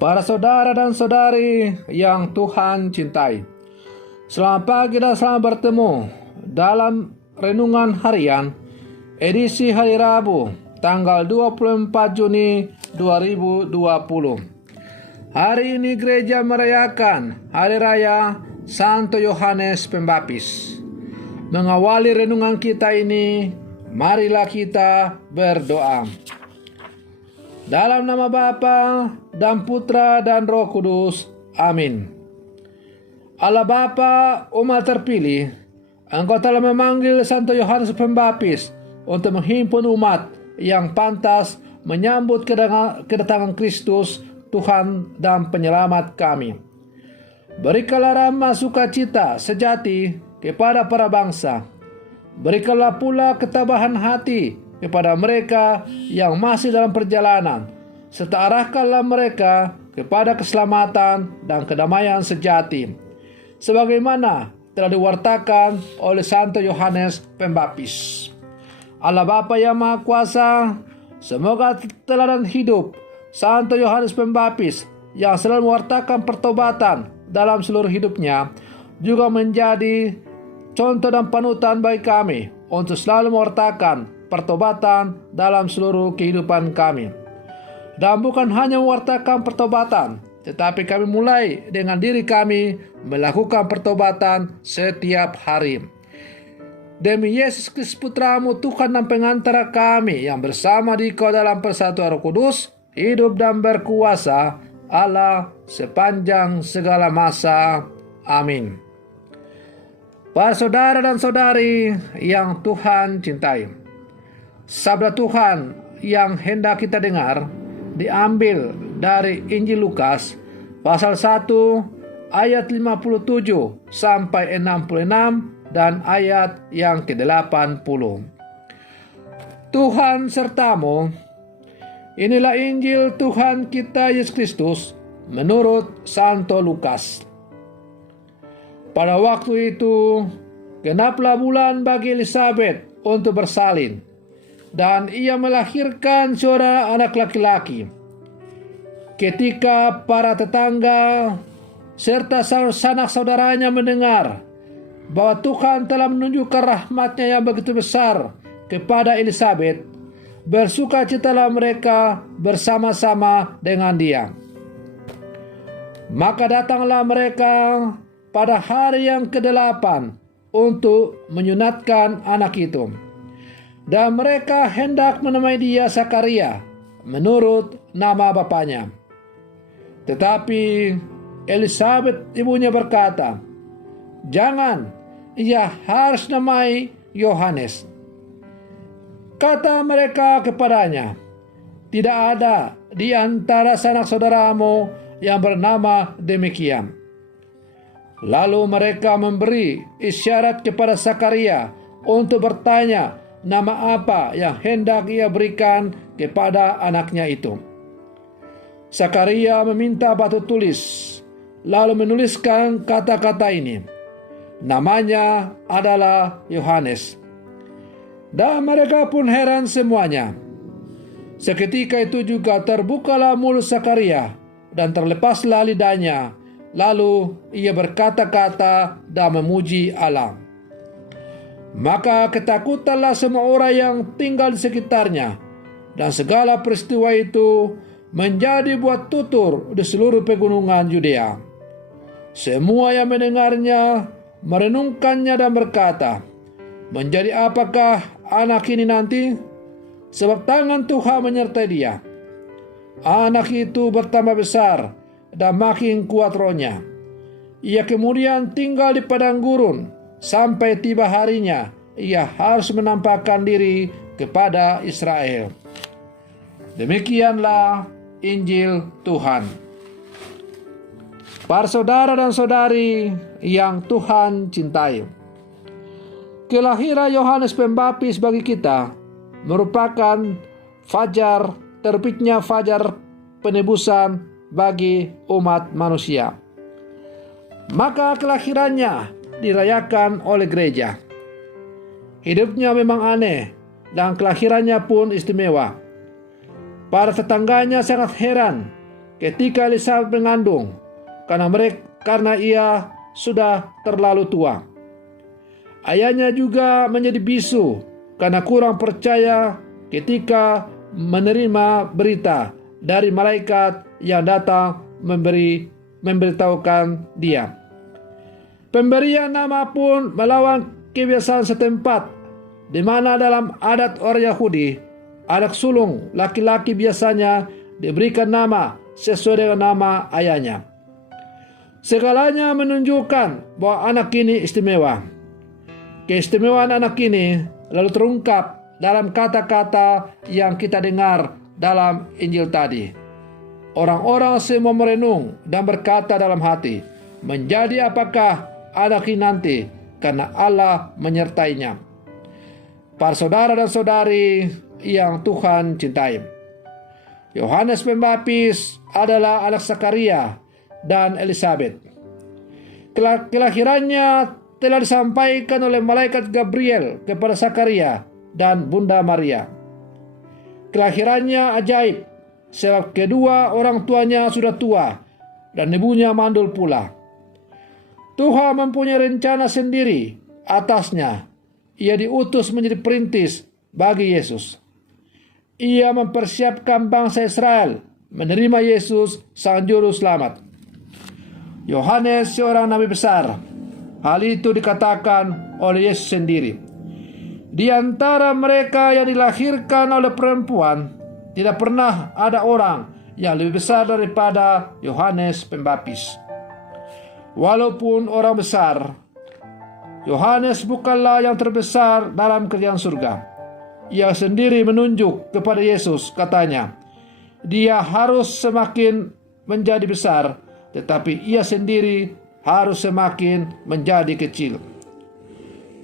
Para saudara dan saudari yang Tuhan cintai, selamat pagi dan selamat bertemu dalam renungan harian edisi hari Rabu tanggal 24 Juni 2020. Hari ini gereja merayakan Hari Raya Santo Yohanes Pembaptis. Mengawali renungan kita ini, marilah kita berdoa. Dalam nama Bapa dan Putra dan Roh Kudus. Amin. Allah Bapa, umat terpilih, Engkau telah memanggil Santo Yohanes Pembaptis untuk menghimpun umat yang pantas menyambut kedatangan Kristus, Tuhan dan Penyelamat kami. Berikanlah rahmat sukacita sejati kepada para bangsa. Berikanlah pula ketabahan hati kepada mereka yang masih dalam perjalanan, serta arahkanlah mereka kepada keselamatan dan kedamaian sejati, sebagaimana telah diwartakan oleh Santo Yohanes Pembaptis. Allah Bapa yang Maha Kuasa, semoga teladan hidup Santo Yohanes Pembaptis yang selalu mewartakan pertobatan dalam seluruh hidupnya juga menjadi contoh dan panutan bagi kami untuk selalu mewartakan pertobatan dalam seluruh kehidupan kami. Dan bukan hanya mewartakan pertobatan, tetapi kami mulai dengan diri kami melakukan pertobatan setiap hari. Demi Yesus Kristus Putramu, Tuhan dan Pengantara kami, yang bersama Dikau dalam persatuan Roh Kudus, hidup dan berkuasa Allah sepanjang segala masa. Amin. Para saudara dan saudari yang Tuhan cintai, sabda Tuhan yang hendak kita dengar diambil dari Injil Lukas pasal 1 ayat 57 sampai 66 dan ayat yang ke-80. Tuhan sertamu. Inilah Injil Tuhan kita Yesus Kristus menurut Santo Lukas. Pada waktu itu genaplah bulan bagi Elisabet untuk bersalin, dan ia melahirkan seorang anak laki-laki. Ketika para tetangga serta sanak saudaranya mendengar bahwa Tuhan telah menunjukkan rahmat-Nya yang begitu besar kepada Elisabet, bersukacitalah mereka bersama-sama dengan dia. Maka datanglah mereka pada hari yang ke-8 untuk menyunatkan anak itu. Dan mereka hendak menamai dia Zakaria menurut nama bapaknya. Tetapi Elisabet ibunya berkata, "Jangan, ia harus namai Yohanes." Kata mereka kepadanya, "Tidak ada di antara sanak saudaramu yang bernama demikian." Lalu mereka memberi isyarat kepada Zakaria untuk bertanya nama apa yang hendak ia berikan kepada anaknya itu. Zakaria meminta batu tulis, lalu menuliskan kata-kata ini. Namanya adalah Yohanes. Dan mereka pun heran semuanya. Seketika itu juga terbukalah mulut Zakaria dan terlepaslah lidahnya. Lalu ia berkata-kata dan memuji Allah. Maka ketakutanlah semua orang yang tinggal di sekitarnya, dan segala peristiwa itu menjadi buat tutur di seluruh pegunungan Yudea. Semua yang mendengarnya merenungkannya dan berkata, "Menjadi apakah anak ini nanti? Sebab tangan Tuhan menyertai dia." Anak itu bertambah besar dan makin kuat rohnya. Ia kemudian tinggal di padang gurun sampai tiba harinya ia harus menampakkan diri kepada Israel. Demikianlah Injil Tuhan. Para saudara dan saudari yang Tuhan cintai, kelahiran Yohanes Pembaptis bagi kita merupakan terbitnya fajar penebusan bagi umat manusia. Maka kelahirannya dirayakan oleh gereja. Hidupnya memang aneh dan kelahirannya pun istimewa. Para tetangganya sangat heran ketika Elisabet mengandung, karena ia sudah terlalu tua. Ayahnya juga menjadi bisu karena kurang percaya ketika menerima berita dari malaikat yang datang memberitahukan dia. Pemberian nama pun melawan kebiasaan setempat, di mana dalam adat orang Yahudi, anak sulung laki-laki biasanya diberikan nama sesuai dengan nama ayahnya. Segalanya menunjukkan bahwa anak ini istimewa. Keistimewaan anak ini lalu terungkap dalam kata-kata yang kita dengar dalam Injil tadi. Orang-orang semua merenung dan berkata dalam hati, menjadi apakah anak ini nanti, karena Allah menyertainya. Para saudara dan saudari yang Tuhan cintai, Yohanes Pembaptis adalah anak Zakaria dan Elisabet. Kelahirannya telah disampaikan oleh malaikat Gabriel kepada Zakaria dan Bunda Maria. Kelahirannya ajaib, sebab kedua orang tuanya sudah tua dan ibunya mandul pula. Tuhan mempunyai rencana sendiri atasnya. Ia diutus menjadi perintis bagi Yesus. Ia mempersiapkan bangsa Israel menerima Yesus sang juru selamat. Yohanes seorang nabi besar. Hal itu dikatakan oleh Yesus sendiri. Di antara mereka yang dilahirkan oleh perempuan, tidak pernah ada orang yang lebih besar daripada Yohanes Pembaptis. Walaupun orang besar, Yohanes bukanlah yang terbesar dalam kerajaan surga. Ia sendiri menunjuk kepada Yesus, katanya, dia harus semakin menjadi besar, tetapi ia sendiri harus semakin menjadi kecil.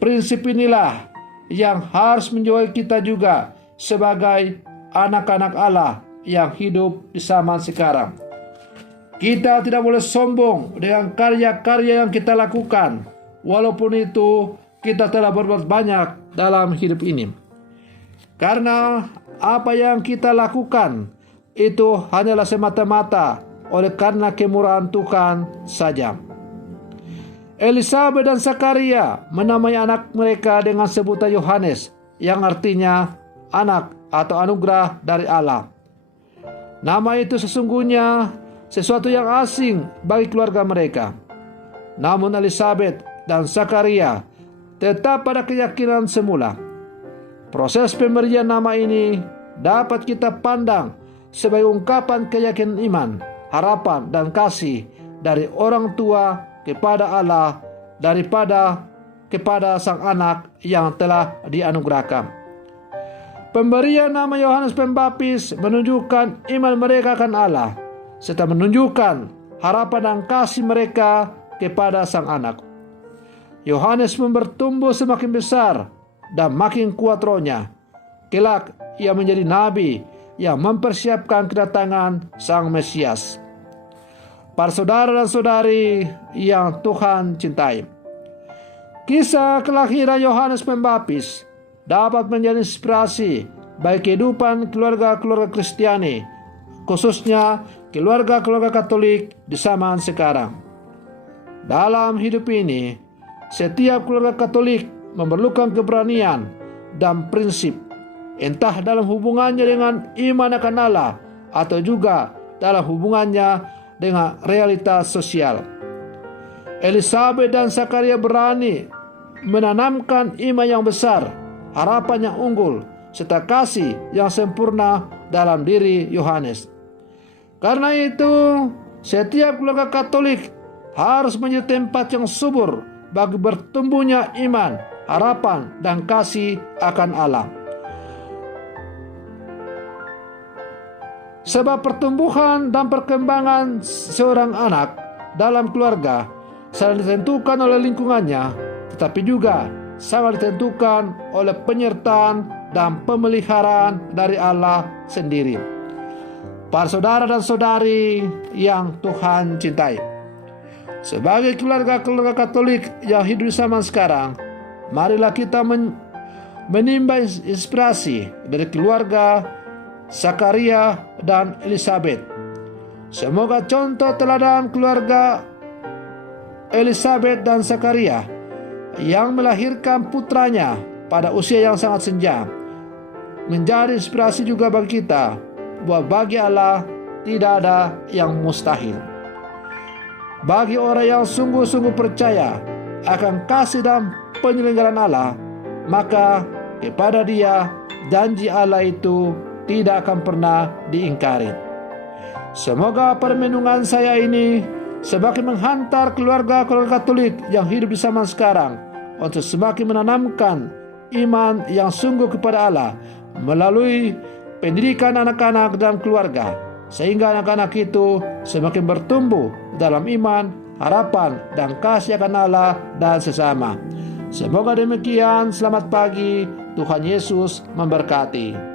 Prinsip inilah yang harus menjauhi kita juga sebagai anak-anak Allah yang hidup di zaman sekarang. Kita tidak boleh sombong dengan karya-karya yang kita lakukan, walaupun itu kita telah berbuat banyak dalam hidup ini. Karena apa yang kita lakukan itu hanyalah semata-mata oleh karena kemurahan Tuhan saja. Elisabet dan Zakaria menamai anak mereka dengan sebutan Yohanes, yang artinya anak atau anugerah dari Allah. Nama itu sesungguhnya sesuatu yang asing bagi keluarga mereka. Namun Elisabet dan Zakaria tetap pada keyakinan semula. Proses pemberian nama ini dapat kita pandang sebagai ungkapan keyakinan iman, harapan, dan kasih dari orang tua kepada Allah kepada sang anak yang telah dianugerahkan. Pemberian nama Yohanes Pembaptis menunjukkan iman mereka akan Allah, serta menunjukkan harapan dan kasih mereka kepada sang anak. Yohanes pun bertumbuh semakin besar dan makin kuat rohnya. Kelak ia menjadi nabi yang mempersiapkan kedatangan sang Mesias. Para saudara dan saudari yang Tuhan cintai, kisah kelahiran Yohanes Pembaptis dapat menjadi inspirasi bagi kehidupan keluarga-keluarga Kristiani, khususnya keluarga-keluarga Katolik di zaman sekarang. Dalam hidup ini, setiap keluarga Katolik memerlukan keberanian dan prinsip, entah dalam hubungannya dengan iman akan Allah atau juga dalam hubungannya dengan realitas sosial. Elisabet dan Zakaria berani menanamkan iman yang besar, harapan yang unggul, serta kasih yang sempurna dalam diri Yohanes. Karena itu, setiap keluarga Katolik harus menjadi tempat yang subur bagi bertumbuhnya iman, harapan, dan kasih akan Allah. Sebab pertumbuhan dan perkembangan seorang anak dalam keluarga sangat ditentukan oleh lingkungannya, tetapi juga sangat ditentukan oleh penyertaan dan pemeliharaan dari Allah sendiri. Para saudara dan saudari yang Tuhan cintai, sebagai keluarga-keluarga Katolik yang hidup di zaman sekarang, marilah kita menimba inspirasi dari keluarga Zakaria dan Elisabet. Semoga contoh teladan keluarga Elizabeth dan Zakaria yang melahirkan putranya pada usia yang sangat senja menjadi inspirasi juga bagi kita, bahwa bagi Allah tidak ada yang mustahil. Bagi orang yang sungguh-sungguh percaya akan kasih dan penyelenggaraan Allah, maka kepada dia janji Allah itu tidak akan pernah diingkari. Semoga permenungan saya ini semakin menghantar keluarga-keluarga Katolik yang hidup di zaman sekarang untuk semakin menanamkan iman yang sungguh kepada Allah melalui pendidikan anak-anak dan keluarga, sehingga anak-anak itu semakin bertumbuh dalam iman, harapan, dan kasih akan Allah dan sesama. Semoga demikian. Selamat pagi. Tuhan Yesus memberkati.